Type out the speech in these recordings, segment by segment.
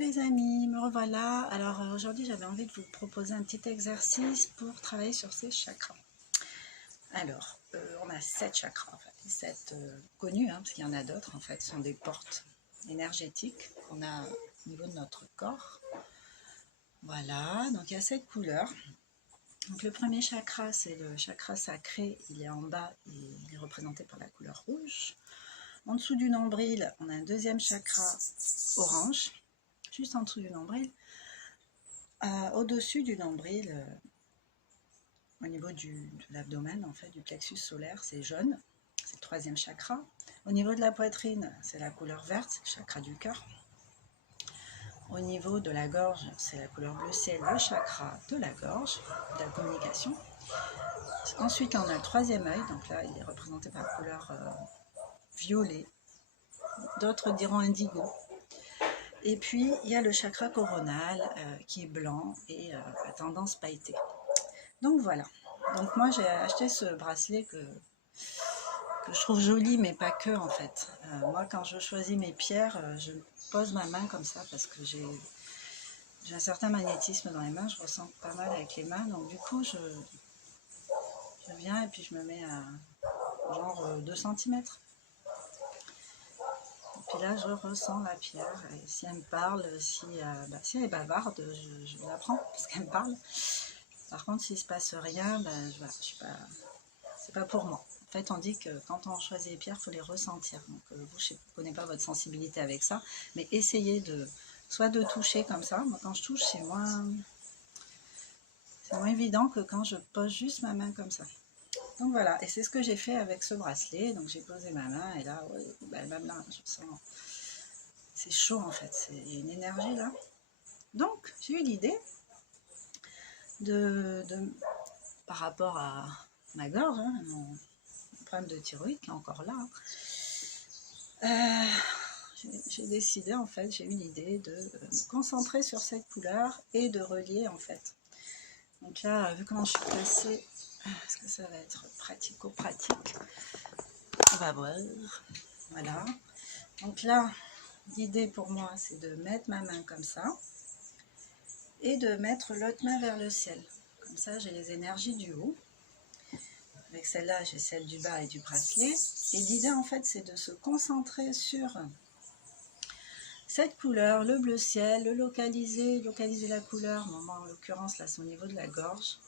les amis, me revoilà. Alors aujourd'hui j'avais envie de vous proposer un petit exercice pour travailler sur ces chakras. Alors on a 7 chakras, en fait, 7 connus, parce qu'il y en a d'autres en fait, ce sont des portes énergétiques qu'on a au niveau de notre corps. Voilà, donc il y a 7 couleurs. Donc le premier chakra, c'est le chakra sacré, il est en bas et il est représenté par la couleur rouge. En dessous du nombril, on a un deuxième chakra orange, juste en dessous du nombril. Au-dessus du nombril, au niveau de l'abdomen, en fait, du plexus solaire, c'est jaune, c'est le troisième chakra. Au niveau de la poitrine, c'est la couleur verte, c'est le chakra du cœur. Au niveau de la gorge, c'est la couleur bleu ciel, le chakra de la gorge, de la communication. Ensuite, on a le troisième œil, donc là, il est représenté par la couleur violet. D'autres diront indigo. Et puis, il y a le chakra coronal qui est blanc et à tendance pailletée. Donc voilà. Donc moi, j'ai acheté ce bracelet que je trouve joli, mais pas que en fait. Moi, quand je choisis mes pierres, je pose ma main comme ça parce que j'ai un certain magnétisme dans les mains. Je ressens pas mal avec les mains. Donc du coup, je viens et puis je me mets à genre 2 cm. Puis là, je ressens la pierre, et si elle me parle, si elle est bavarde, je la prends parce qu'elle me parle. Par contre, s'il ne se passe rien, c'est pas pour moi. En fait, on dit que quand on choisit les pierres, il faut les ressentir. Donc vous, je ne connais pas votre sensibilité avec ça, mais essayez soit de toucher comme ça. Moi, quand je touche, c'est moins évident que quand je pose juste ma main comme ça. Donc voilà, et c'est ce que j'ai fait avec ce bracelet. Donc j'ai posé ma main, et là, même là, je sens... C'est chaud en fait, il y a une énergie là. Donc j'ai eu l'idée par rapport à ma gorge, mon problème de thyroïde qui est encore là. J'ai décidé en fait, j'ai eu l'idée de me concentrer sur cette couleur et de relier en fait. Donc là, vu comment je suis placée, est-ce que ça va être pratico-pratique? On va voir. Voilà. Donc là, l'idée pour moi, c'est de mettre ma main comme ça et de mettre l'autre main vers le ciel. Comme ça, j'ai les énergies du haut. Avec celle-là, j'ai celle du bas et du bracelet. Et l'idée, en fait, c'est de se concentrer sur cette couleur, le bleu ciel, le localiser la couleur. Moi, en l'occurrence, là, c'est au niveau de la gorge.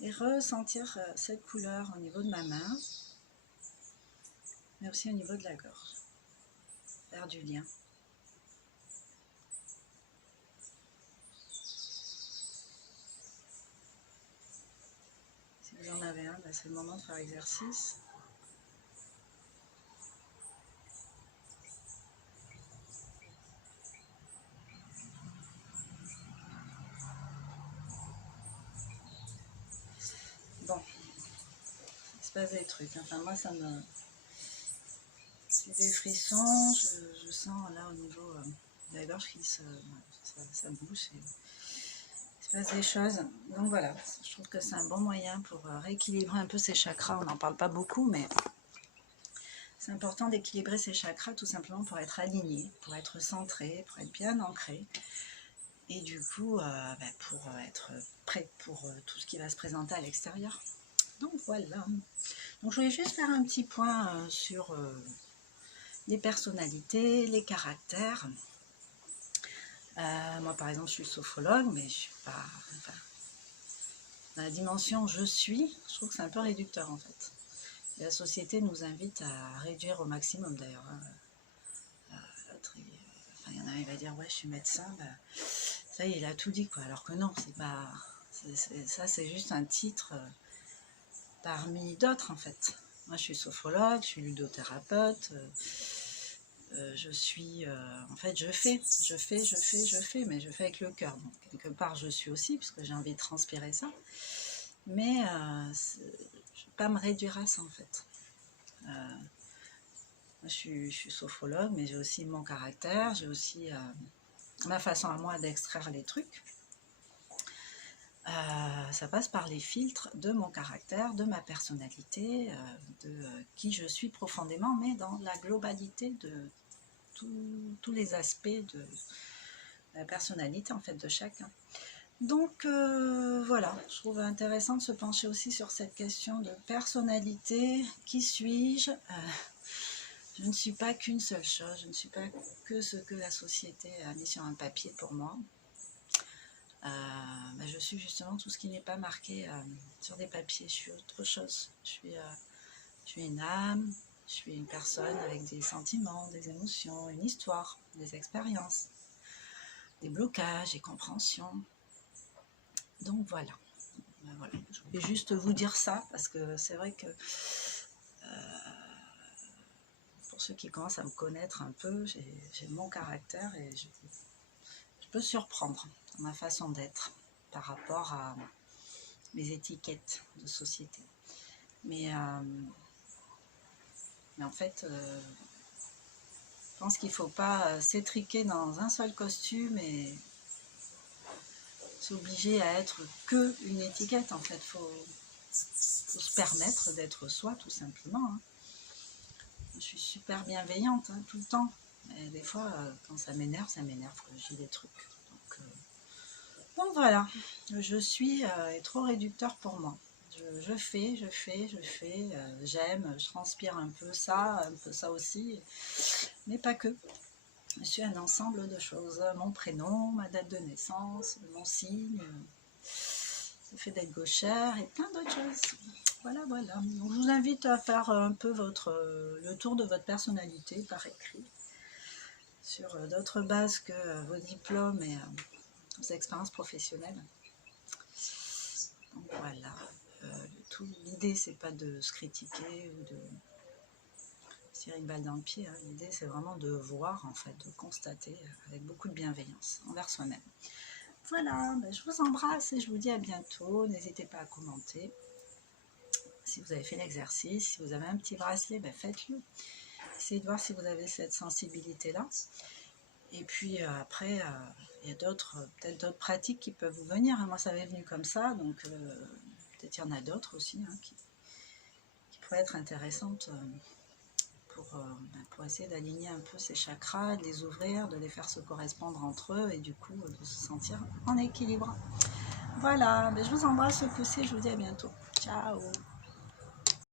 Et ressentir cette couleur au niveau de ma main, mais aussi au niveau de la gorge. Faire du lien. Si vous en avez un, c'est le moment de faire l'exercice. Bon, il se passe des trucs. Enfin, moi, ça me... C'est des frissons, je sens là au niveau de la gorge qui ça bouge. Et il se passe des choses. Donc voilà, je trouve que c'est un bon moyen pour rééquilibrer un peu ces chakras. On n'en parle pas beaucoup, mais c'est important d'équilibrer ces chakras tout simplement pour être aligné, pour être centré, pour être bien ancré. Et du coup, pour être prêt pour tout ce qui va se présenter à l'extérieur. Donc voilà. Donc je voulais juste faire un petit point sur les personnalités, les caractères. Moi par exemple, je suis sophrologue, mais je suis pas... Enfin, dans la dimension je trouve que c'est un peu réducteur en fait. Et la société nous invite à réduire au maximum d'ailleurs. Il y en a, il va dire ouais, je suis médecin, ça y est, il a tout dit quoi. Alors que non, c'est pas... ça c'est juste un titre parmi d'autres en fait. Moi je suis sophrologue, je suis ludothérapeute, je suis... en fait je fais, mais je fais avec le cœur. Donc quelque part je suis aussi, parce que j'ai envie de transpirer ça. Mais je ne vais pas me réduire à ça en fait. Je suis sophrologue, mais j'ai aussi mon caractère, j'ai aussi ma façon à moi d'extraire les trucs. Ça passe par les filtres de mon caractère, de ma personnalité, de qui je suis profondément, mais dans la globalité tous les aspects de la personnalité en fait de chacun. Donc voilà, je trouve intéressant de se pencher aussi sur cette question de personnalité. Qui suis-je? Je ne suis pas qu'une seule chose, je ne suis pas que ce que la société a mis sur un papier pour moi. Je suis justement tout ce qui n'est pas marqué sur des papiers. Je suis autre chose. Je suis une âme, je suis une personne avec des sentiments, des émotions, une histoire, des expériences, des blocages, des compréhensions. Donc voilà. Voilà. Je voulais juste vous dire ça parce que c'est vrai que pour ceux qui commencent à me connaître un peu, j'ai mon caractère et je peux surprendre dans ma façon d'être par rapport à mes étiquettes de société. Mais en fait, je pense qu'il ne faut pas s'étriquer dans un seul costume et s'obliger à être que une étiquette. En fait, il faut se permettre d'être soi, tout simplement. Hein. Je suis super bienveillante tout le temps. Et des fois, quand ça m'énerve, j'ai des trucs. Donc voilà, je suis est trop réducteur pour moi. Je fais, j'aime, je transpire un peu ça aussi, mais pas que. Je suis un ensemble de choses, mon prénom, ma date de naissance, mon signe, le fait d'être gauchère et plein d'autres choses. Voilà. Donc, je vous invite à faire un peu le tour de votre personnalité par écrit, sur d'autres bases que vos diplômes et vos expériences professionnelles. Donc voilà. L'idée, c'est pas de se critiquer ou de se tirer une balle dans le pied. Hein. L'idée, c'est vraiment de voir, en fait, de constater avec beaucoup de bienveillance envers soi-même. Voilà, je vous embrasse et je vous dis à bientôt. N'hésitez pas à commenter. Si vous avez fait l'exercice, si vous avez un petit bracelet, faites-le. Essayez de voir si vous avez cette sensibilité-là. Et puis après, il y a peut-être d'autres pratiques qui peuvent vous venir. Moi, ça m'est venu comme ça, donc peut-être il y en a d'autres aussi qui pourraient être intéressantes pour essayer d'aligner un peu ces chakras, de les ouvrir, de les faire se correspondre entre eux et du coup de se sentir en équilibre. Voilà, je vous embrasse au pouce et je vous dis à bientôt. Ciao!